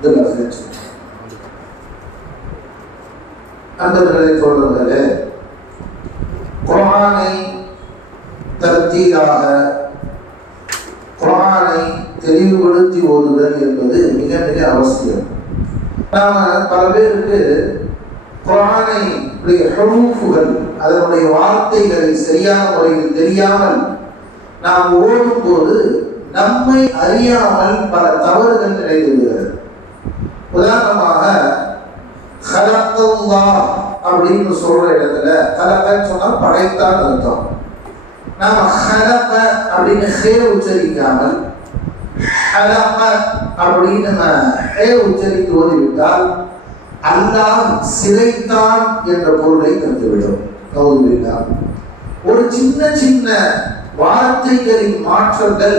அப்துல் அந்த பிறகு தோழர்களே குரானை தர்த்தீலாக குரானை தெளிவுபடுத்தி ஓதுதல் என்பது மிக மிக அவசியம். நாம பல பேருக்கு குரானை ஹரூஃபுகள் அதனுடைய வார்த்தைகளை சரியான முறையில் தெரியாமல் நாம் ஓடும் போது நம்மை அறியாமல் பல தவறுகள் நினைவுகிறது உதாரணமாக ஹலக்கல்லா அப்படின்னு சொல்ற இடத்துல ஹலக்கன்னு சொன்னா படைத்தான் அர்த்தம். நாம ஹலக்க அப்படின்னு ஹே உச்சரிக்காமல் ஹலக்க அப்படின்னு நம்ம ஹே உச்சரித்து ஓதிவிட்டால் அல்லாஹ் சிறைத்தான் என்ற பொருளை தந்துவிடும். கௌதுவில்லா ஒரு சின்ன சின்ன வார்த்தைகளின் மாற்றங்கள்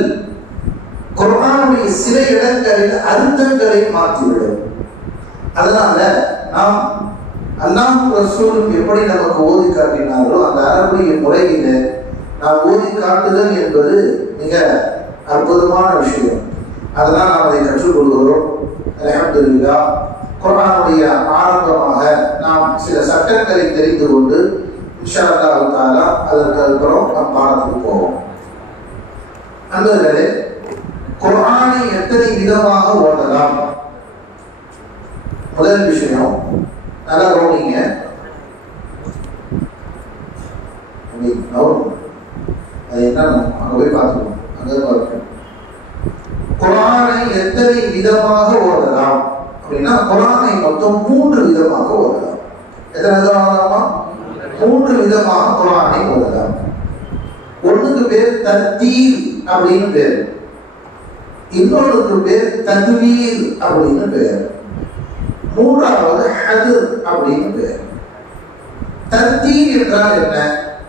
கொரோனாவுடைய சில இடங்களில் அர்த்தங்களை மாற்றிவிடும். அதனால நாம் அல்லாஹ் ரசூலும் எப்படி நமக்கு ஓதி காட்டினாரோ அந்த அரபுடைய முறையில நாம் ஓதி காட்டுதல் என்பது மிக அற்புதமான விஷயம். அதனால் நாம் அதை கற்றுக்கொள்கிறோம். அலமதுல்லா கொரோனாவுடைய ஆரம்பமாக நாம் சில சட்டங்களை தெரிந்து கொண்டு இன்ஷா அதற்கு அப்புறம் நாம் பாடத்துக்கு போவோம். அன்பர்களே குரானை எத்தனை விதமாக ஓதலாம் முதல் விஷயம் நல்லா கவனிங்க. அப்படி நவரும். அது என்ன அங்கே போய் பார்த்துக்கணும் அங்கே பார்க்கணும். குரானை எத்தனை விதமாக ஓதலாம்? அப்படின்னா குரானை மொத்தம் மூன்று விதமாக ஓதலாம். எத்தனை விதமாக ஓதலாமா மூன்று விதமாக குரானை ஓதலாம். ஒண்ணுக்கு பேர் தத்தீர் அப்படின்னு பேர். இன்னொன்றுக்கு பேர் தத்வீர் அப்படின்னு பேர். மூன்றாவது ஹது அப்படின்னு பேர் தத்தீர் என்றால் என்ன?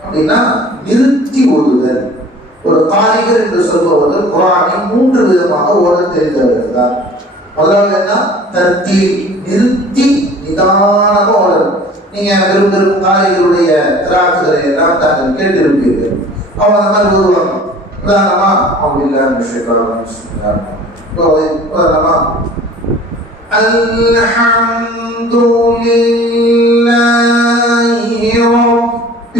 அப்படின்னா நிறுத்தி ஓதுதல். ஒரு தாரிகர் என்று சொல்பவர்கள் குரானை மூன்று விதமாக ஓத தெரிந்தவர்கள் தான் முதலாவது என்ன? தத்தீர் நிறுத்தி நிதானமாக ஓடணும் நீங்க பெரும் பெரும் காரிகளுடைய திராட்சரை எல்லாம் தாங்கள் கேட்டிருப்பீர்கள். அவங்க அந்த மாதிரி ஓதுவாங்க. உதாரணமா அவங்க இல்லாம விஷயம் உதாரணமா الحمد لله رب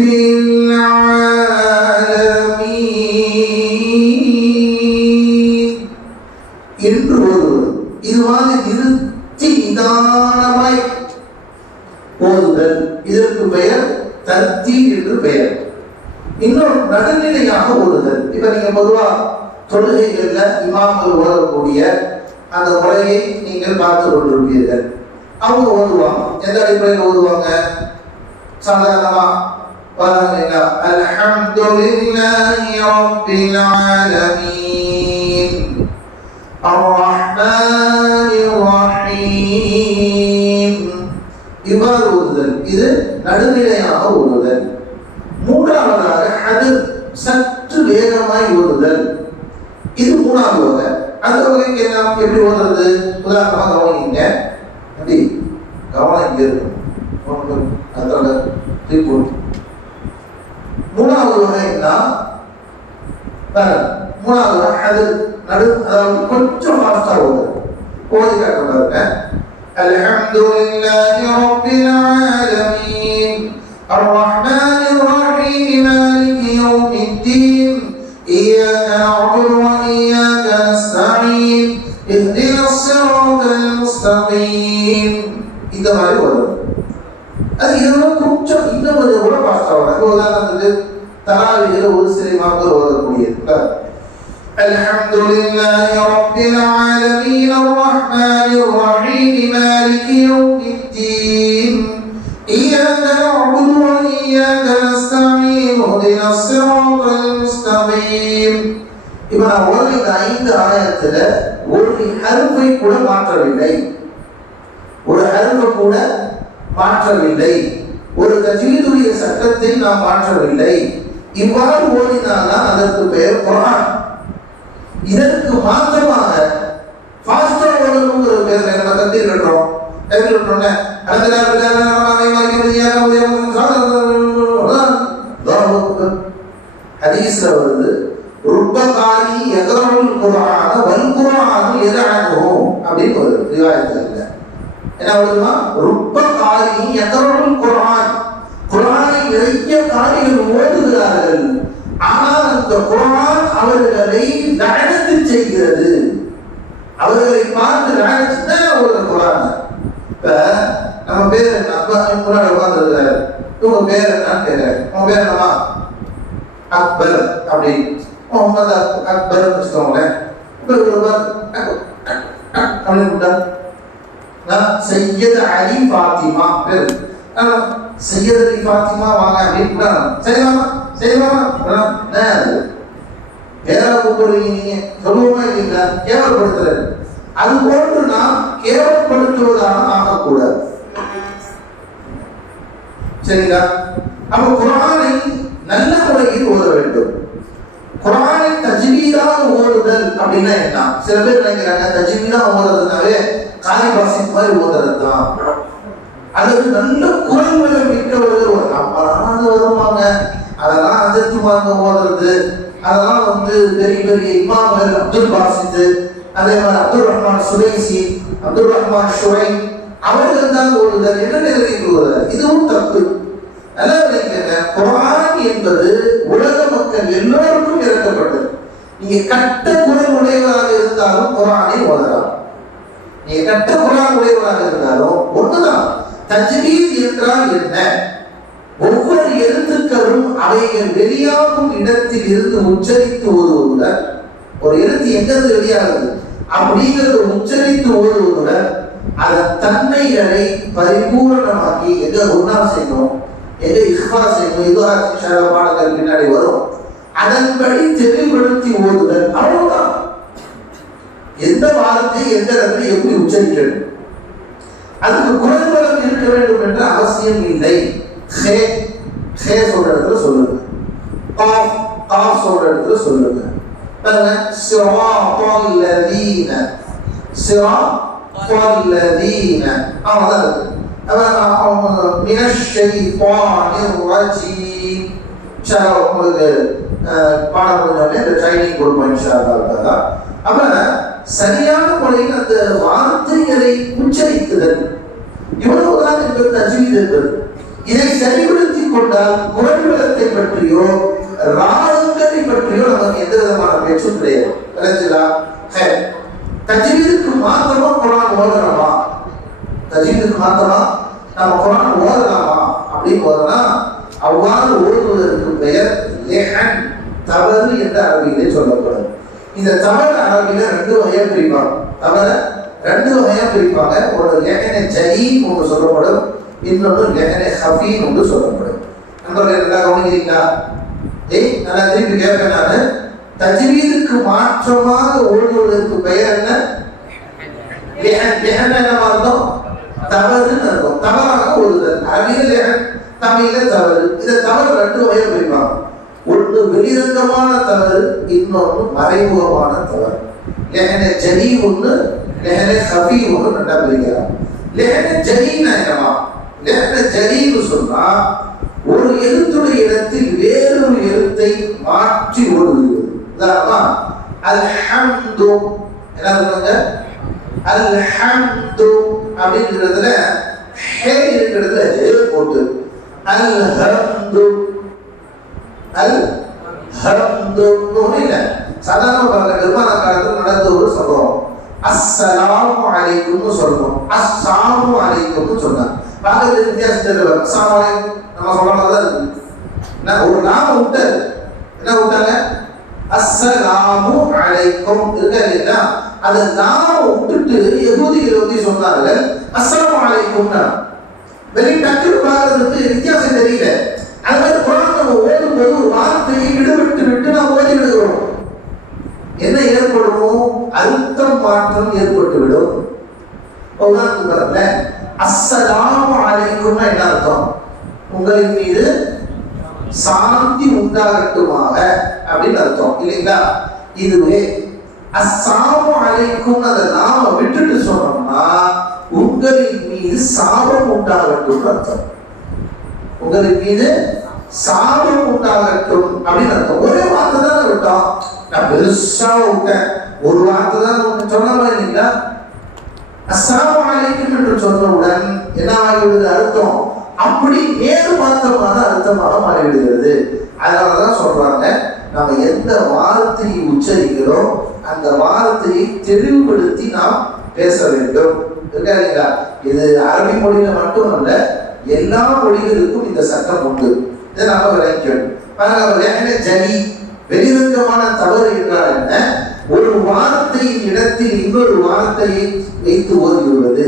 العالمين என்று ஓதுவது இது மாதிரி நிறுத்தி நிதானமாய் ஓதுதல் இதற்கு பெயர் தர்த்தி என்று பெயர் இன்னொரு நடுநிலையாக ஓதுதல் இப்ப நீங்க பொதுவா தொழுகைகள்ல இமாம்கள் ஓதக்கூடிய அந்த முறையை நீங்கள் பார்த்து கொண்டிருப்பீர்கள். அவங்க ஓதுவாங்க எந்த அடிப்படையில் ஓதுவாங்க? சாதாரணமா பாருங்க அல்ஹம்துலில்லாஹி ரப்பில் ஆலமீன் அர்ரஹ்மானிர் ரஹீம் இவ்வாறு ஓதுதல். இது நடுநிலையாக ஓதுதல். மூன்றாவதாக அது சற்று வேகமாய் ஓதுதல். இது மூணாவது வகை. அந்த வகைக்கு நாம் எப்படி ஓதுறது உதாரணமாக கவனிங்க அப்படி கவனம் இங்க இருக்கும் ஒன்று அதோட திருப்பூர் மூணாவது வகைன்னா பாருங்க, மூணாவது வகை அது நடு அதாவது கொஞ்சம் ஃபாஸ்டா ஓதுறது ஓதி காட்ட பாருங்க الحمد لله رب العالمين الرحمن இந்த மாதிரி வரும் அது இதெல்லாம் கொஞ்சம் இன்னும் கொஞ்சம் கூட ஃபாஸ்டாக வரும் இப்போ உதாரணத்துக்கு தராவிகள் ஒரு சிலை மாக்கள் ஓதக்கூடியது الحمد لله رب العالمين الرحمن الرحيم مالك يوم الدين إياك نعبد وإياك نستعين اهدنا الصراط المستقيم இப்போ நான் ஒரு இந்த ஐந்து ஆயிரத்துல ஒரு ஹருஃபை கூட மாற்றவில்லை ஒரு ஹருஃபை கூட மாற்றவில்லை. ஒரு தஜீதுடைய சட்டத்தை நாம் மாற்றவில்லை. இவ்வாறு ஓடினால்தான் அதற்கு பெயர் குரான் இதற்கு மாற்றமாக ஃபாஸ்டா ஓடணுங்கிற பேர் நம்ம தந்தீர் கட்டுறோம் எப்படி விட்டோம்னா அந்த நேரத்தில் என்ன வருதுமா ரொம்ப காரி எதரும் குரான். குரானை நிறைய காரிகள் ஓதுகிறார்கள். ஆனால் அந்த குரான் அவர்களை நடத்து செய்கிறது. அவர்களை பார்த்து நடத்துனா ஒரு குரான். இப்ப நம்ம பேர் என்ன? அப்பா முன்னாடி உட்காந்துருக்காரு இவங்க பேர் என்னன்னு கேட்கிறேன் உங்க பேர் என்னமா அக்பர் அப்படி முகமது அக்- அக்பர் வச்சுக்கோங்களேன். இப்போ இவரு பாரு, அக்- அப்படின்னு சையத் அலி ஃபாத்திமா பேர். சையத் அலி ஃபாத்திமா வாங்க அப்படின்னு கூப்பிட்டா செய்வாமா வாமா சரி அது? பேரா கூப்பிடுறீங்க நீங்க சொல்லுவோமா இல்லைங்களா? கேவலப்படுத்துறது. அது போன்று நாம் கேவலப்படுத்துவதாக ஆகக்கூடாது. சரிங்களா? அப்ப குரானை நல்ல முறையில் ஓத வேண்டும். குரானை தஜ்வீதாக ஓடுதல் அப்படின்னா என்ன? சில பேர் நினைக்கிறாங்க தஜ்வீதா ஓடுறதுனாவே காரி மாதிரி ஓதுறது தான் அதுக்கு நல்ல குரல் மிக்கவர்கள் ஒரு அப்பறாது வருவாங்க. அதெல்லாம் வாங்க ஓதுறது. அதெல்லாம் வந்து பெரிய பெரிய இமாம்கள் அப்துல் பாசித் அதே மாதிரி அப்துல் ரஹ்மான் சுரேசி அப்துல் ரஹ்மான் சுரை அவர்கள் தான் ஓதுதல். என்ன நிலையில் ஓதுதல்? இதுவும் தப்பு. நல்லா நினைக்கிறேங்க குரான் என்பது உலக மக்கள் எல்லோருக்கும் இறக்கப்பட்டது. நீங்க கட்ட குரல் உடையவராக இருந்தாலும் குரானை ஓதலாம். நீங்க கட்ட குரான் உடையவராக இருந்தாலும் ஒண்ணுதான். தஜ்வீத் என்றால் என்ன? ஒவ்வொரு எழுத்துக்களும் அவைகள் வெளியாகும் இடத்தில் இருந்து உச்சரித்து ஓதுவதுடன் ஒரு எழுத்து எங்கிருந்து வெளியாகுது? அப்படிங்கிறத உச்சரித்து ஓதுவதுடன் அதன் தன்மைகளை பரிபூரணமாக்கி எங்க குணா செய்யணும்? எங்க இஃபா செய்யணும்? இதுவா பாடங்கள் பின்னாடி வரும். அதன்படி தெளிவுபடுத்தி ஓதுதல் அவ்வளவுதான். எந்த வாரத்தை எந்த இடத்துல எப்படி உச்சரிக்கிறது? அதுக்கு குரல் வளம் இருக்க வேண்டும் என்ற அவசியம் இல்லை. ஹே ஹே சொல்ற இடத்துல சொல்லுங்க. காஃப் காஃப் சொல்ற இடத்துல சொல்லுங்க. பாருங்க சிராத்தல் லதீன சிராத்தல் லதீன அவ்வளவுதான் இருக்கு அவன் உங்களுக்கு பாடம் கொஞ்சம் இந்த ட்ரைனிங் கொடுப்போம் இன்ஷா அல்லாஹ். அப்ப சரியான முறையில் அந்த வார்த்தைகளை உச்சரித்துதல் இவ்வளவுதான் என்பது தஜ்வீத் என்பது. இதை சரிபடுத்தி கொண்டால் குரல் வளத்தை பற்றியோ ராகங்களை பற்றியோ நமக்கு எந்த விதமான பேச்சும் கிடையாது. விளைஞ்சுதா தஜ்வீதுக்கு மாத்திரமா குரான் ஓதலாமா? தஜ்வீதுக்கு மாத்திரமா? நம்ம குரான் ஓதலாமா? அப்படின்னு ஓதனா அவ்வாறு ஓதுவதற்கு பெயர் தவறு என்ற அரபியிலே சொல்லப்படும். இந்த தமிழ் அரபியில ரெண்டு வகையா பிரிப்பாங்க. தமிழ ரெண்டு வகையா பிரிப்பாங்க. ஒரு லெஹனே ஜலீம் ஒன்று சொல்லப்படும். இன்னொன்று லெஹனை ஹஃபீன் ஒன்று சொல்லப்படும். நண்பர்கள் நல்லா கவனிக்கிறீங்களா? ஏய் நல்லா திருப்பி கேட்பேன் நான். தஜ்வீதுக்கு மாற்றமாக ஓடுவதற்கு பெயர் என்ன? லெஹன். லெஹன் என்ன தவறுன்னு இருக்கும் தவறாக ஓடுதல். அவியல் லெஹன் தவறு. இதை தவறு ரெண்டு வகையா பிரிப்பாங்க. ஒன்று வெளிரங்கமான தவறு இன்னொன்று மறைமுகமான தவறு. லெஹன ஜலி ஒன்று லெஹன ஹபி ஒன்று ரெண்டா பிரிக்கிறான் லெஹன ஜலின்னா என்னவா? லெஹன ஜலின்னு சொன்னா ஒரு எழுத்துடைய இடத்தில் வேறொரு எழுத்தை மாற்றி ஓடுவது உதாரணமா அல்ஹம்து. என்ன சொல்லுங்க அல்ஹம்து அப்படிங்கிறதுல ஹே இருக்கிறதுல ஹே போட்டு. அல்ஹம்து. அல் ஹம்து இல்லை. சாதாரண பாருங்க விமான காலத்தில் நடந்த ஒரு சம்பவம் அஸ்ஸலாமு அலைக்கும்னு சொல்லணும் அஸ்ஸாமு அலைக்கும்னு சொன்னாங்க. பார்க்கறது வித்தியாசம் தெரியல அஸ்ஸாமு அலைக்கும் நம்ம சொல்ற மாதிரி தான் இருக்கு. என்ன? ஒரு நாம விட்டாரு என்ன விட்டாங்க அஸ்ஸலாமு அலைக்கும். இருக்கா இல்லையா? அதை நாம விட்டுட்டு யகூதிகள் வந்து சொன்னாங்க அஸ்ஸலாமு அலைக்கும்னா. வெளி டக்குனு பார்க்கறதுக்கு வித்தியாசம் தெரியல. அது மாதிரி குழந்தை நம்ம ஓடும் போது ஒரு வார்த்தையை விடுவிட்டு விட்டு நாம் ஓதி விடுகிறோம் என்ன ஏற்படும் அர்த்தம் மாற்றம் ஏற்பட்டு விடும் உதாரணத்துக்கு பாருங்க அஸ்ஸலாமு அலைக்கும்னா என்ன அர்த்தம் உங்களின் மீது சாந்தி உண்டாகட்டுமாக அப்படின்னு அர்த்தம் இல்லைங்களா இதுவே அஸ்ஸாமு அலைக்கும் அதை நாம விட்டுட்டு சொன்னோம்னா உங்களின் மீது சாபம் உண்டாகட்டும் அர்த்தம் உங்களின் மீது சாபம் உண்டாகட்டும் அப்படின்னு அர்த்தம் ஒரே வார்த்தை தான் விட்டோம் நான் பெருசா விட்டேன் ஒரு வார்த்தை தான் சொன்னோமா இல்லைங்களா அஸ்ஸலாமு அலைக்கும் என்று சொன்னவுடன் என்ன ஆகிவிடுது அர்த்தம்? அப்படி வேறு மாற்றமான அர்த்தமாக மாறிவிடுகிறது? அதனாலதான் சொல்றாங்க நம்ம எந்த வார்த்தையை உச்சரிக்கிறோம் அந்த வார்த்தையை தெளிவுபடுத்தி நாம் பேச வேண்டும். இருக்காதுங்களா இது அரபி மொழியில மட்டும் எல்லா மொழிகளுக்கும் இந்த சட்டம் உண்டு. இதை நாம விளக்கணும் பாருங்க ஜலி வெளிரங்கமான தவறு என்றால் என்ன? ஒரு வார்த்தையின் இடத்தில் இன்னொரு வார்த்தையை வைத்து ஓதி விடுவது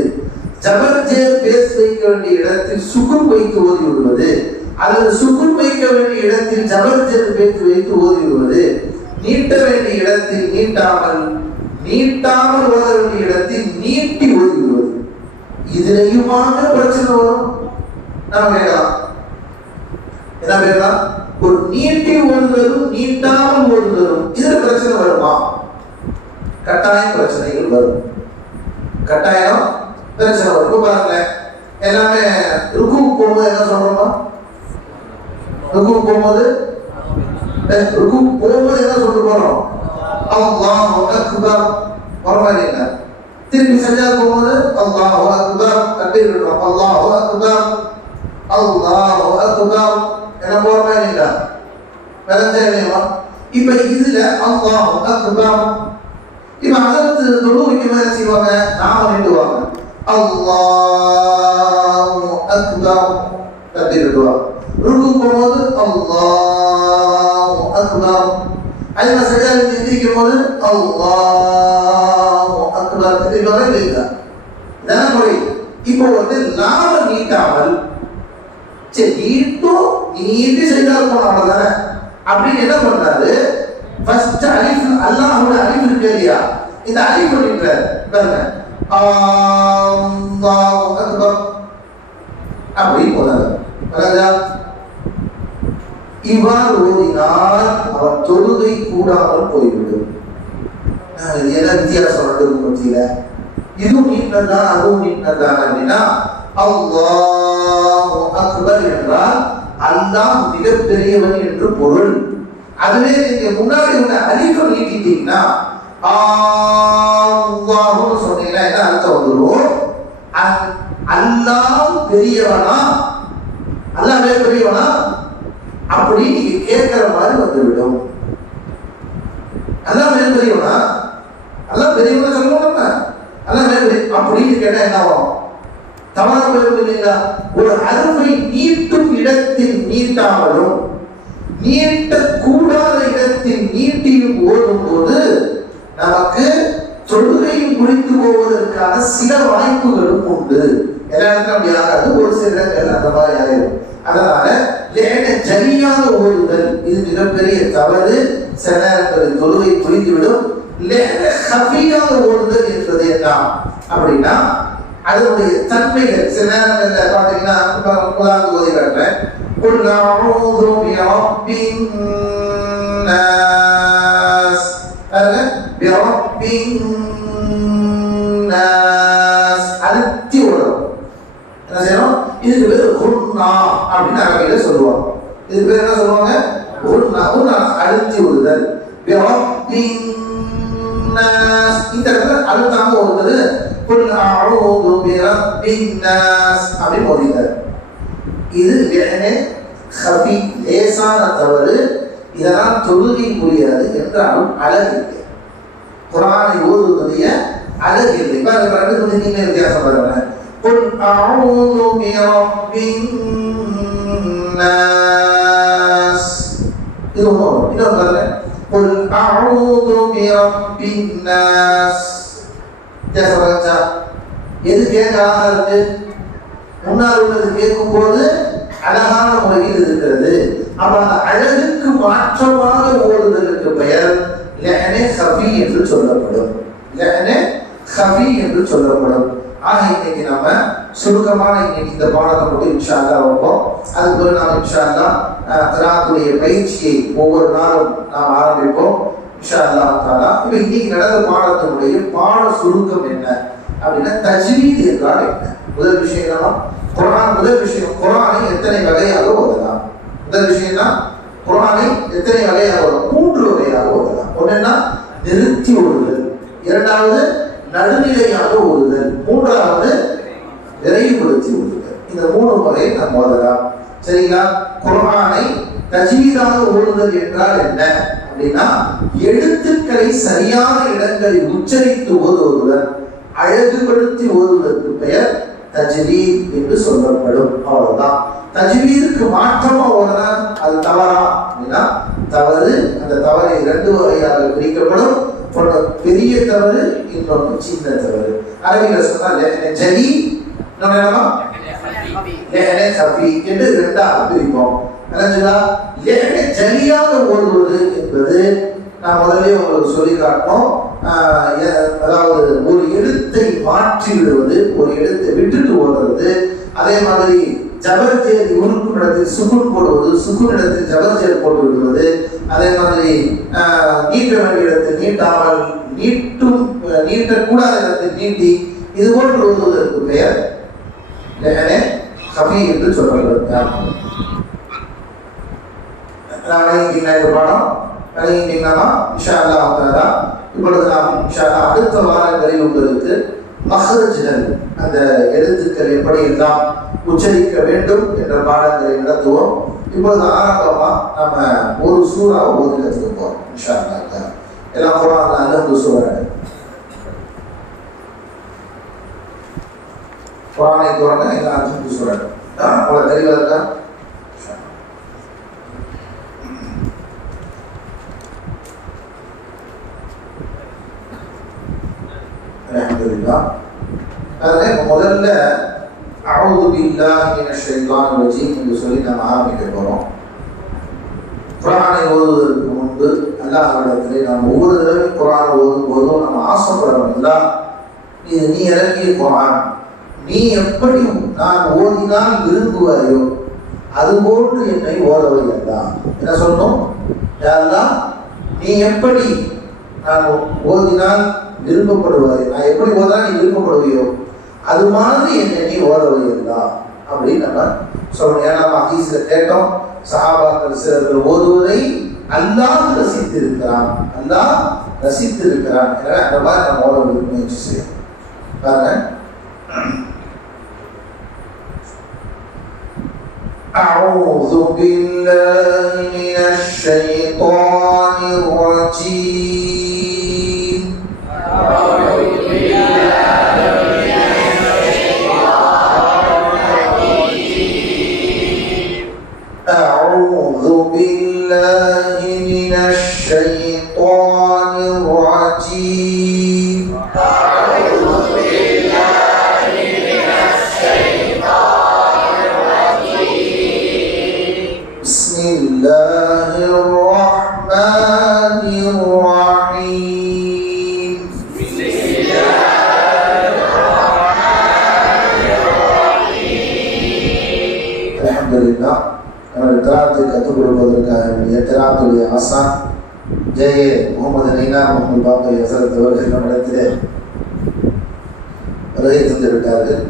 ஜபர்ஜேர் பேஸ் வைக்க வேண்டிய இடத்தில் சுகுன் வைத்து ஓதி விடுவது அல்லது சுகுன் வைக்க வேண்டிய இடத்தில் ஜபர்ஜேர் பேச்சு வைத்து ஓதி விடுவது நீட்ட வேண்டிய இடத்தில் நீட்டாமல் நீட்டாமல் ஓத வேண்டிய இடத்தில் நீட்டி ஓதி விடுவது இதுலயுமாக பிரச்சனை வரும். நம்ம கேட்கலாம் என்ன கேட்கலாம் ஒரு நீட்டி ஓடுதலும் நீட்டாமல் ஓடுதலும் இதுல பிரச்சனை வருமா? கட்டாயம் பிரச்சனைகள் வரும். கட்டாயம் பிரச்சனை வரும். இப்ப பாருங்களேன் எல்லாமே ருக்கு போகும்போது என்ன சொல்றோமா? ருக்கு போகும்போது? அஹ், ருக்கு போகும்போது என்ன சொல்லிட்டு போறோம் அல்லாஹ் அக்பர். பரவாயில்ல திருப்பி செஞ்சா போகும்போது அல்லாஹ் அக்பர். கட்டி விடுறோம் அல்லாஹ் அக்பர். அல்லாஹ் அக்பர். என்ன போறோமா இல்லை? விளைஞ்சா இல்லையா இப்ப இதுல அல்லாஹ் அக்பர். இப்ப அதற்கு தொழுவிக்கு மேல செய்வாங்க நாம நின்றுவாங்க. அல்லாஹ் அக்பர் தக்பீர் விடுவாங்க ருக்கு போகும்போது அல்லாஹ் அக்பர். அதே மாதிரி சஜாவில் எந்திரிக்கும் போது அல்லாஹ் அக்பர் திருப்பி வர இல்லைங்களா இதான இப்போ வந்து லாபம் நீட்டாமல் சரி நீட்டும் நீட்டி செய்தால் போன அவ்வளவுதானே அப்படின்னு என்ன பண்றாரு? ஃபர்ஸ்ட் அலிஃப் அல்லாஹோட அலிஃப் இருக்கு இல்லையா? இந்த அலிஃப் அப்படின்றார் பாருங்க அல்லாஹ் அக்பர். அப்படி போதாங்க புரியுதா இவ்வாறு ஓதினால் அவன் தொழுகை கூடாமல் போய்விடும். அஹ் இது என்ன வித்தியாசம் ரெண்டு மத்தியில? இதுவும் நீட்டதான் அதுவும் நீட்டதான் அப்படின்னா அல்லாஹ் அக்பர் என்றால் அல்லாஹ் மிகப்பெரியவன் என்று பொருள். அதுவே நீங்க முன்னாடி உள்ள அலிஃப நீட்டிட்டீங்கன்னா அல்லாஹ்னு சொன்னீங்கன்னா என்ன அர்த்தம் வந்துடும் அல்லாம் அல்லாஹ் பெரியவனா? அல்லாஹ்வே பெரியவனா? அப்படி நீங்க கேட்கிற மாதிரி வந்துவிடும். அல்லாஹ் மேல் பெரியவனா? அல்லாஹ் பெரியவனா சொல்லணும்னா அல்லாஹ் மேல் பெரிய அப்படின்னு கேட்டா என்ன ஆகும்? தவறாக போயிடும் இல்லைங்களா? ஒரு அருமை நீட்டும் இடத்தில் நீட்டாமலும் நீட்டக்கூடாத இடத்தில் நீட்டியும் ஓடும் போது நமக்கு தொழுகையும் முடித்து போவதற்கான சில வாய்ப்புகளும் உண்டு எல்லா இடத்துலும் அப்படி ஆகாது ஒரு சில இடங்கள் அந்த மாதிரி ஆயிடும் அதனால லேன ஜலியாக ஓடுதல் இது மிகப்பெரிய தவறு சில நேரங்களில் தொழுகை புரிந்துவிடும் லேன ஹஃபியாக ஓடுதல் என்பது என்ன அப்படின்னா அதனுடைய தன்மைகள் சில நேரங்கள்ல பாத்தீங்கன்னா இப்ப உதாரணத்துக்கு ஓதி காட்டுறேன் قل أعوذ برب الناس பாருங்க برب الناس அழுத்தி ஓடணும் என்ன செய்யணும் இதுக்கு பேர் ஹுன்னா அப்படின்னு அரபியில சொல்லுவாங்க இதுக்கு பேர் என்ன சொல்லுவாங்க ஹுன்னா ஹுன்னா அழுத்தி விடுதல் இந்த இடத்துல அழுத்தாம ஒருத்தது குல் அஊது பிரப்பின் நாஸ் அப்படின்னு ஓடினார் இது வேணே ஹபி லேசான தவறு இதெல்லாம் தொழுகை முடியாது என்றாலும் அழகு குரானை ஓதுவதைய அழகு இல்லை பாருங்க ரெண்டு துணி நீங்க வித்தியாசம் பாருங்க قل أعوذ برب الناس இது ஒன்று இன்னொரு பாருங்க قل أعوذ برب الناس வித்தியாசம் பாருங்க எது கேட்க அழகா இருக்கு முன்னால் உள்ளது கேட்கும் போது அழகான முறையில் இருக்கிறது அப்ப அந்த அழகுக்கு மாற்றமாக ஓடுதலுக்கு பெயர் லெஹனே ஹபி என்று சொல்லப்படும். லெஹனே ஹபி என்று சொல்லப்படும். ஆக இன்னைக்கு நாம சுருக்கமான இன்னைக்கு இந்த பாடத்தை மட்டும் இன்ஷா அல்லா வைப்போம். அதுக்கு நாம் இன்ஷா அல்லா திராத்துடைய பயிற்சியை ஒவ்வொரு நாளும் நாம் ஆரம்பிப்போம். இன்ஷா அல்லா தாலா இப்போ இன்னைக்கு நடந்த பாடத்தினுடைய பாட சுருக்கம் என்ன அப்படின்னா தஜ்வீத் என்றால் என்ன? முதல் விஷயம் என்னன்னா குரான் முதல் விஷயம் குரானை எத்தனை வகையாக ஓதலாம்? முதல் விஷயம் தான் குரானை எத்தனை வகையாக ஓதலாம்? மூன்று வகையாக ஓதலாம். ஒன்றுன்னா நிறுத்தி ஓடுதல். இரண்டாவது நடுநிலையாக ஓடுதல். மூன்றாவது விரைவுபடுத்தி ஓடுதல். இந்த மூணு முறையை நாம் ஓதலாம் சரிங்களா? குரானை தஜீதாக ஓடுதல் என்றால் என்ன? அப்படின்னா எழுத்துக்களை சரியான இடங்களில் உச்சரித்து ஓதுவதுடன் அழகுபடுத்தி ஓதுவதற்கு பெயர் தஜ்வீத் என்று சொல்லப்படும். அவ்வளவுதான். தஜ்வீதுக்கு மாற்றமா ஓதுனா அது தவறா? அப்படின்னா தவறு அந்த தவறை இரண்டு வகையாக பிரிக்கப்படும். ஒன்று பெரிய தவறு இன்னொன்று சின்ன தவறு. அரபியில் சொன்னால் லெஹ்ன ஜலி. இன்னொன்று என்னமா லெஹ்ன ஹஃபி என்று ரெண்டாக பிரிப்போம். என்னங்களா லெஹ்ன ஜலியாக ஓதுவது என்பது நான் முதல்ல உங்களுக்கு சொல்லி காட்டணும் அதாவது ஒரு எழுத்தை மாற்றி விடுவது ஒரு எழுத்தை விட்டுட்டு ஓடுறது. அதே மாதிரி ஜபர்ஜேதி இவனுக்கும் இடத்தில் சுகுன் போடுவது சுகுன் இடத்தில் ஜபர்ஜேத் போட்டு விடுவது அதே மாதிரி நீட்ட வேண்டிய இடத்தில் நீட்டாமல் நீட்டும் நீட்ட நீட்டக்கூடாத இடத்தில் நீட்டி இது போன்று ஓதுவதற்கு பெயர் கபி என்று சொல்லப்படுகிறார் வணங்கிட்டீங்களா பாடம் வணங்கிட்டீங்களா இன்ஷா அல்லாஹ் தாலா இப்பொழுது நாம் இன்ஷா அடுத்த வாரங்களில் உங்களுக்கு மஹ்ரஜ்கள் அந்த எழுத்துக்கள் எப்படி எல்லாம் உச்சரிக்க வேண்டும் என்ற பாடங்களை நடத்துவோம். இப்பொழுது ஆரம்பமா நம்ம ஒரு சூறாவை ஓதி வச்சிருப்போம் எல்லாம் குரான் அஞ்சு சூறா குரானை துறங்க எல்லாம் அஞ்சு சூறா அவ்வளோ தெளிவா இருக்கா? முதல்ல அவுது பில்லா மினஷ் ஷெய்தான் ரஜீம் என்று சொல்லி நாம் ஆரம்பிக்க போகிறோம் குரானை ஓதுவதற்கு முன்பு அல்லாஹ்விடத்திலே நாம் ஒவ்வொரு தடவை குரான் ஓதும் போதும் நம்ம ஆசைப்படுறோம் இல்லா இது நீ இறங்கிய குரான் நீ எப்படி நான் ஓதினால் விரும்புவாயோ அதுபோன்று என்னை ஓதவை அல்லாஹ் என்ன சொன்னோம் யாரெல்லாம் நீ எப்படி நான் ஓதினால் விரும்பப்படுவாய்? நான் எப்படி ஓதினால் நீ விரும்பப்படுவையோ? அது மாதிரி என்னை நீ ஓதவை அல்லாஹ் அப்படின்னு நம்ம சொல்லணும் ஏன்னா நம்ம ஹதீஸ்ல கேட்டோம் சஹாபாக்கள் சிலர்கள் ஓதுவதை அல்லாஹ் ரசித்திருக்கிறான் அல்லாஹ் ரசித்திருக்கிறான் எனவே அந்த மாதிரி நம்ம ஓத முயற்சி செய்யணும் பாருங்க أعوذ بالله من الشيطان الرجيم கற்றுக் கொடுப்பதற்காக என்னுடைய திராத்துடைய ஆசான் ஜெய முகமது நைனா முகமது பாப்பா ஹசரத் அவர்கள் நம்மிடத்திலே வருகை தந்து விட்டார்கள்